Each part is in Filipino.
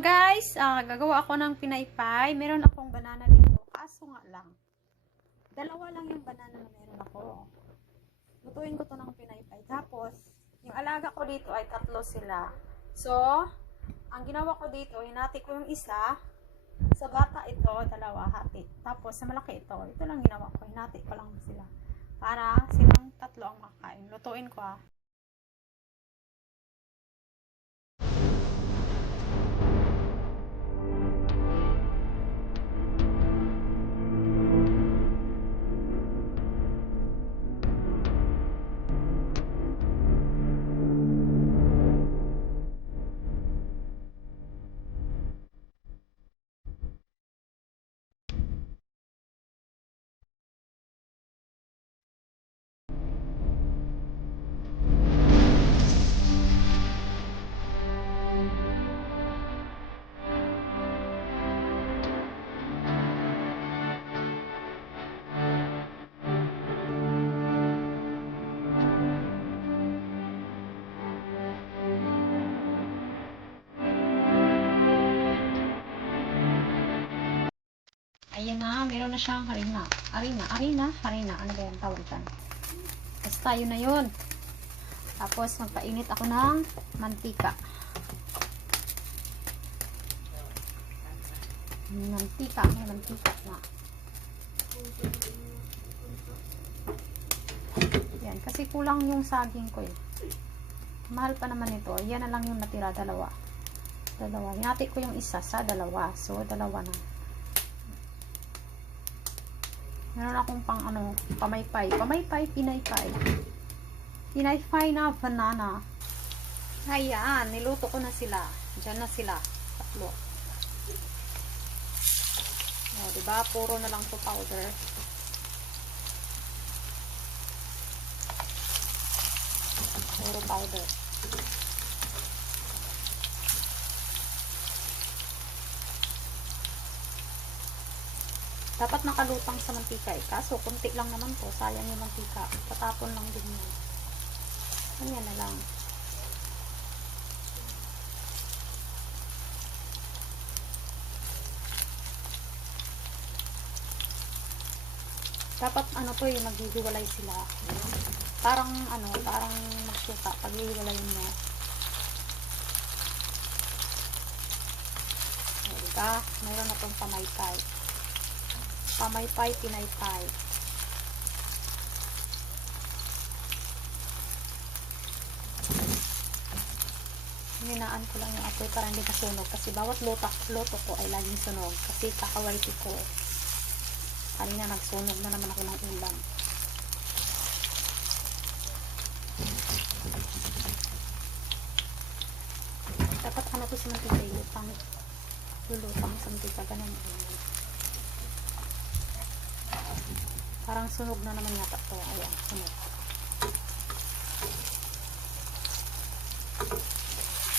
Guys, gagawa ako ng pinaypay. Meron akong banana dito. Kaso nga lang, dalawa lang yung banana na meron ako. Lutuin ko to ng pinaypay. Tapos, yung alaga ko dito ay 3 sila. So, ang ginawa ko dito, hinati ko yung isa. Sa bata ito, 2 hati. Tapos, sa malaki ito, ito lang ginawa ko. Hinati ko lang sila. Para silang 3 ang makain. Lutuin ko Ayan na, meron na siyang harina. Harina. Ano ba yan tawag dyan? Basta yun na yun. Tapos, magpainit ako ng mantika. May mantika na. Yan, kasi kulang yung saging ko eh. Mahal pa naman ito. Yan na lang yung natira, 2. Hinati ko yung isa sa 2. So, 2 na. Meron akong pamaypay, pinaypay. Pinaypay na banana. Ayan, niluto ko na sila. Diyan na sila. 3. O, diba? Puro na lang to powder. Puro powder. Dapat nakalutang sa mantika eh. Kaso, kunti lang naman po. Sayang yung mantika. Tatapon lang din yun. Ganyan na lang. Dapat to eh, maghihiwalay sila. Parang magsuka. Paghihiwalayin mo. O, diba? Mayroon na itong pamaypay. Pinaypay. Hinaan ko lang yung apoy para hindi kasunog. Kasi bawat loto ko ay laging sunog. Kasi kakawaiti ko. Kanina nagsunog na naman ako ng ulam. Dapat to sa mantika. Lulutang sa mantika. Ganun. Parang sunog na naman yata to. Ayan, sunog.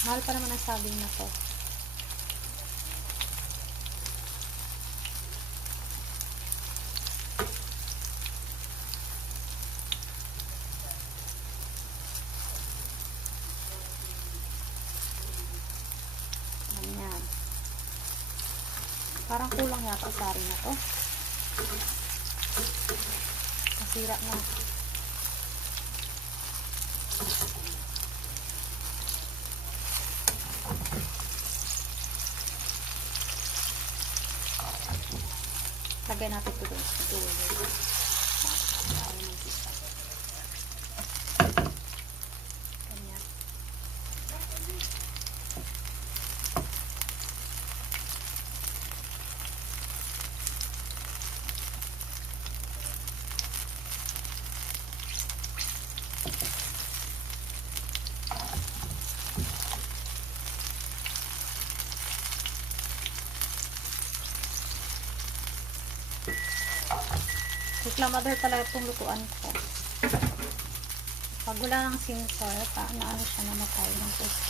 Mahal pa naman ang saging na to. Ayan. Parang kulang yata sa rin na to. Masira na. Lagay natin ito doon sa dulo. Ganyan. Reklamador talaga itong lutuan ko. Pag wala ng sensor, siya namatay ng puso.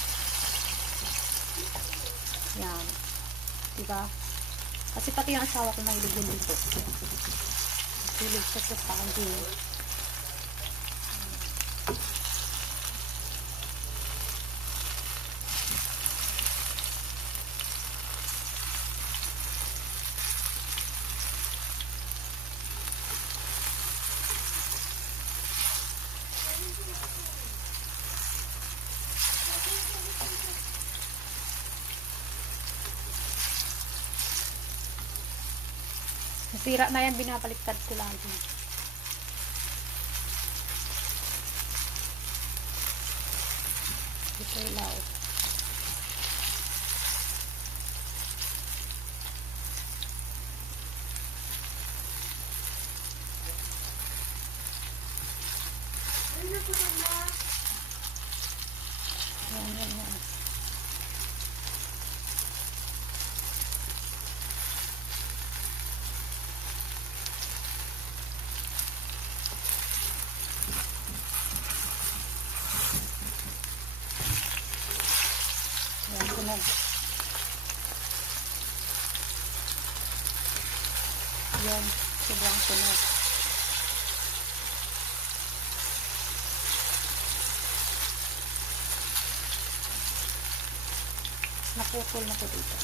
Yan. Diba? Kasi pati yung asawa ko mahilig yung luto. Mahilig siya sa saging. Nasira na yan, binabaliktad ko lagi. Ito ilaw. Yan. Yan, sunog. Yan, sobrang sunog. Naputol na po dito.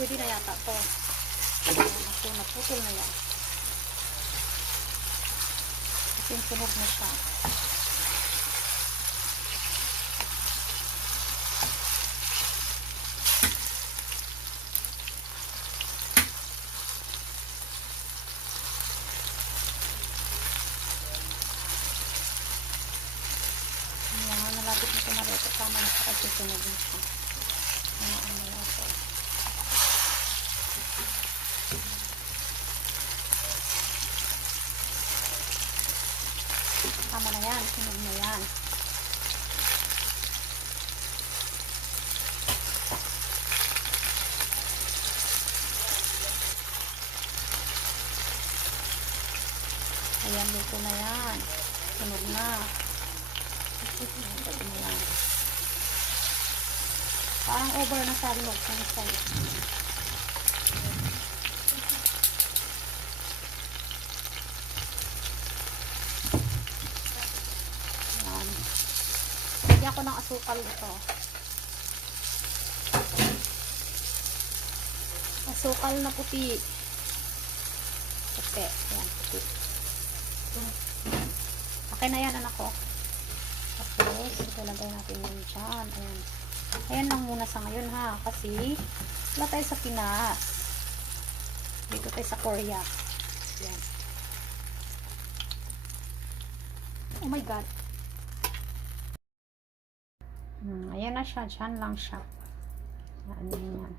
Pwede na yata to. Naputol na yan. Kasi yung sunog na siya. Ayan, nalapit na tumarito. Tama na sa kasi sunog na siya. Ayan, na ito. Tama na yan, sunog na yan. Ayan, dito na yan. Sunog na. Sunog na yan. Parang over na sa loob ng side. Ayan. Lagyan ko ng asukal ito. Asukal na puti. Puti. Ayan, puti. Okay na yan, anak ko. Tapos, ilalagay natin yun dyan. Ayan. Ayan lang muna sa ngayon, ha. Kasi, wala tayo sa Pinas. Dito tayo sa Korea. Ayan. Oh my God. Ayan na siya. Dyan lang siya. Ayan yan.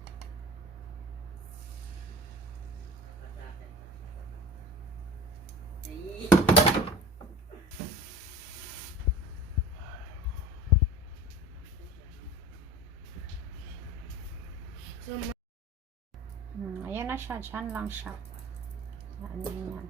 Ayan na siya. Dyan lang siya. Ayan yan.